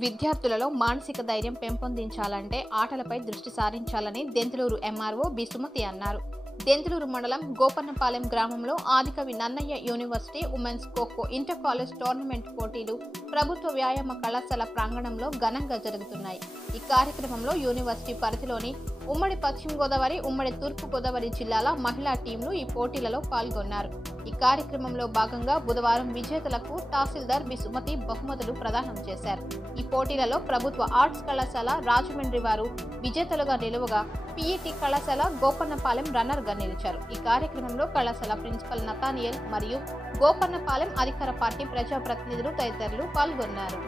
విద్యార్థులలో మానసిక ధైర్యం పెంపొందించాలంటే ఆటలపై దృష్టి సారించాలని దెంతులూరు ఎంఆర్ఓ బి సుమతి అన్నారు. దెంతులూరు మండలం గోపన్నపాలెం గ్రామంలో Adikavi Nannaya university women's kho kho inter college tournament పోటీలు ప్రభుత్వ వ్యాయామ కళాశాల ప్రాంగణంలో ఘనంగా జరుగుతున్నాయి. ఈ కార్యక్రమంలో యూనివర్సిటీ పరిధిలోని ఉమ్మడి పశ్చిమ గోదావరి, ఉమ్మడి తూర్పు గోదావరి జిల్లాల మహిళా టీంలు ఈ పోటీలలో పాల్గొన్నారు. ఈ కార్యక్రమంలో భాగంగా బుధవారం విజేతలకు తహసీల్దార్ బి సుమతి బహుమతులు ప్రదానం చేశారు. ఈ పోటీలలో ప్రభుత్వ ఆర్ట్స్ కళాశాల రాజమండ్రి వారు విజేతలుగా నిలువగా పిఈటి కళాశాల గోపన్నపాలెం రన్నర్ గా నిలిచారు. ఈ కార్యక్రమంలో కళాశాల ప్రిన్సిపల్ నతానియల్ మరియు గోపన్నపాలెం అధికార పార్టీ ప్రజాప్రతినిధులు తదితరులు పాల్గొన్నారు.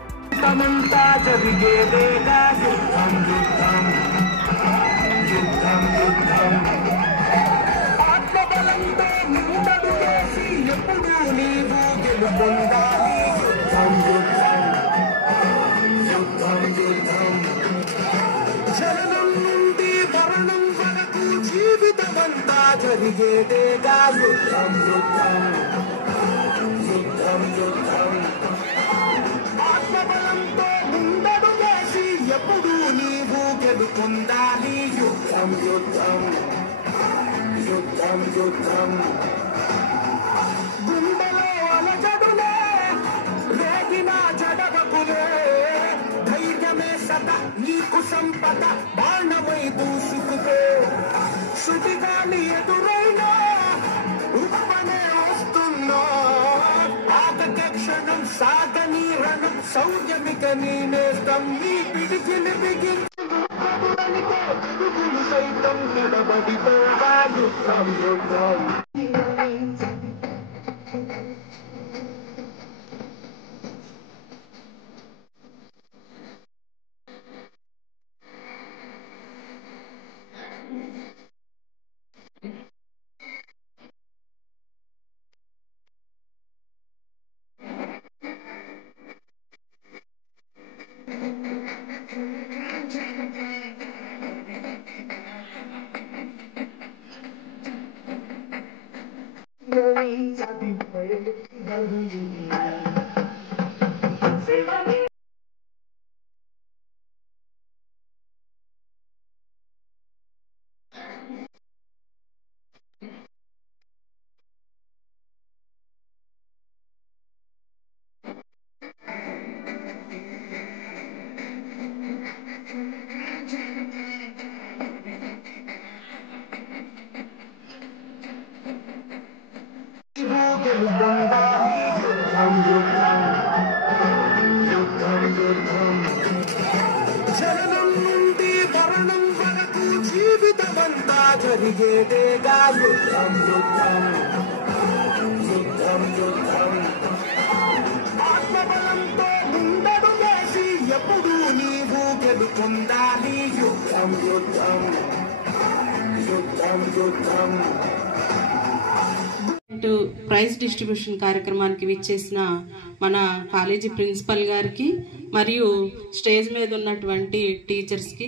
ఆత్మబలంతో ముందడు వేసి ఎప్పుడు నీవు గెలుపొందాలి. యుద్ధం యుద్ధం యుద్ధం యుద్ధం గుండెలో అలజడులే రేగిన జడవకులే. ధైర్యమే సత నీకు సంపద, బాణమై దూసుకుపో. శుతిగాలి ఎదురైనా ఉపమనే వస్తున్నా. ఆగకే క్షణం సాగని రణం శౌర్యమిక నీ నేస్తం. నీ పిడికిలి బిగించు సైతం నిలబడిపోవా. యుద్ధం యుద్ధం చరణం నుండి మరణం వరకు జీవితమంతా జరిగేదేగా. యుద్ధం యుద్ధం యుద్ధం యుద్ధం ఆత్మబలంతో ముందడు వేసి ఎప్పుడు నీవు గెలుపొందాలి. యుద్ధం యుద్ధం యుద్ధం యుద్ధం ప్రైజ్ డిస్ట్రిబ్యూషన్ కార్యక్రమానికి విచ్చేసిన మన కాలేజీ ప్రిన్సిపల్ గారికి మరియు స్టేజ్ మీద ఉన్నటువంటి టీచర్స్కి,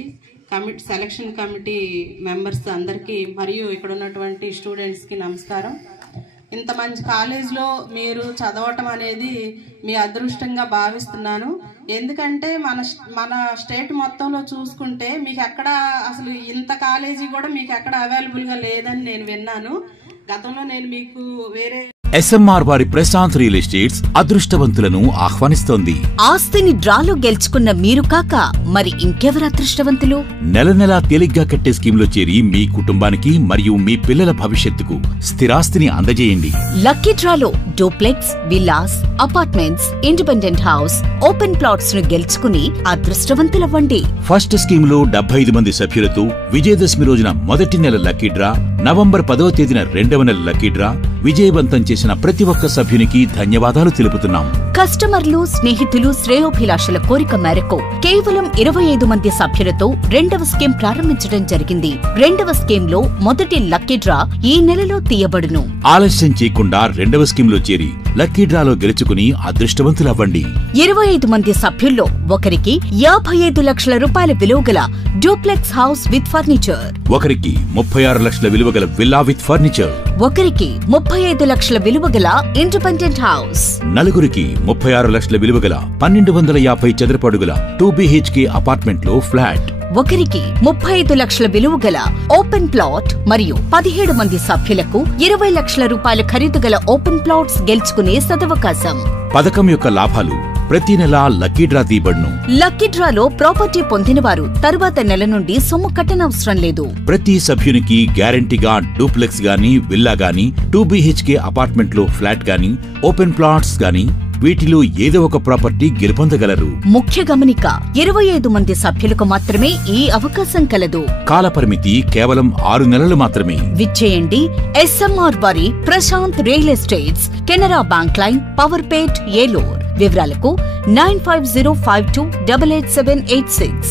సెలక్షన్ కమిటీ మెంబర్స్ అందరికీ మరియు ఇక్కడ ఉన్నటువంటి స్టూడెంట్స్కి నమస్కారం. ఇంత మంచి కాలేజ్లో మీరు చదవటం అనేది మీ అదృష్టంగా భావిస్తున్నాను. ఎందుకంటే మన స్టేట్ మొత్తంలో చూసుకుంటే మీకు ఎక్కడ అసలు ఇంత కాలేజీ కూడా మీకు ఎక్కడ అవైలబుల్గా లేదని నేను విన్నాను. గతంలో నేను మీకు వేరే ఎస్ఎంఆర్ వారి ప్రశాంత్ రియల్ ఎస్టేట్స్ అదృష్టవంతులను ఆహ్వానిస్తోంది. ఆస్తిని డ్రాలో గెలుచుకున్న మీరు కాక మరి ఇంకెవరు అదృష్టవంతులు? నెల నెలా తేలిగ్గా కట్టే స్కీమ్ లో చేరి మీ కుటుంబానికి మరియు మీ పిల్లల భవిష్యత్తుకు స్థిరాస్తిని అందజేయండి. లక్కీ డ్రాలో duplex, villas, apartments, independent house, open plots ను గెలుచుకుని అదృష్టవంతులవ్వండి. ఫస్ట్ స్కీమ్ లో 75 మంది సభ్యులతో విజయదశమి రోజున మొదటి నెల లక్కీ డ్రా, నవంబర్ 10వ తేదీన రెండవ నెల లక్కీ డ్రా విజయవంతం చేసిన ప్రతి ఒక్క సభ్యునికి ధన్యవాదాలు తెలుపుతున్నాం. కస్టమర్లు, స్నేహితులు, శ్రేయోభిలాషుల కోరిక మేరకు కేవలం 25 మంది సభ్యులతో రెండవ స్కీమ్ ప్రారంభించడం జరిగింది. రెండవ స్కీమ్ లో మొదటి లక్కీ డ్రా ఈ నెలలో తీయబడును. ఆలస్యం చేయకుండా రెండవ స్కీమ్ లో చేరి లక్కీ డ్రాలో గెలుచుకుని అదృష్టవంతులవ్వండి. 25 మంది సభ్యుల్లో ఒకరికి 55 లక్షల రూపాయల విలువ గల డూప్లెక్స్ హౌస్ విత్ ఫర్నిచర్, ఒకరికి 36 లక్షల విలువ విలువగల విల్లా విత్ ఫర్నిచర్, ఒకరికి 35 లక్షల విలువగల ఇండిపెండెంట్ హౌస్, నలుగురికి 36 లక్షల విలువగల 1250 చదరపు అడుగుల 2 BHK అపార్ట్మెంట్ లో ఫ్లాట్, ఒకరికి 35 లక్షల విలువగల ఓపెన్ ప్లాట్ మరియు 17 మంది సభ్యులకు 20 లక్షల రూపాయల ఖరీదు గల ఓపెన్ ప్లాట్స్ గెలుచుకునే సదవకాశం. పథకం యొక్క లాభాలు ప్రతి నెల లక్కీ డ్రా తీయబడును. లక్కీ డ్రాలో ప్రాపర్టీ పొందినవారు తరువాత నెల నుండి సొమ్ము కట్టనవసరం లేదు. ప్రతి సభ్యునికి గ్యారంటీగా డూప్లెక్స్ గానీ, విల్లా గానీ, 2 BHK అపార్ట్మెంట్ లో ఫ్లాట్ గానీ, ఓపెన్ ప్లాట్స్ గానీ వీటిలో ఏదో ఒక ప్రాపర్టీ గెలుపొందగలరు. ముఖ్య గమనిక, 25 మంది సభ్యులకు మాత్రమే ఈ అవకాశం కలదు. కాలపరిమితి కేవలం 6 నెలలు మాత్రమే. విచ్చేయండి SMR వారి Prashant real estates, Canara bank line, Powerpet, Eluru. వివరాలకు 9505288786.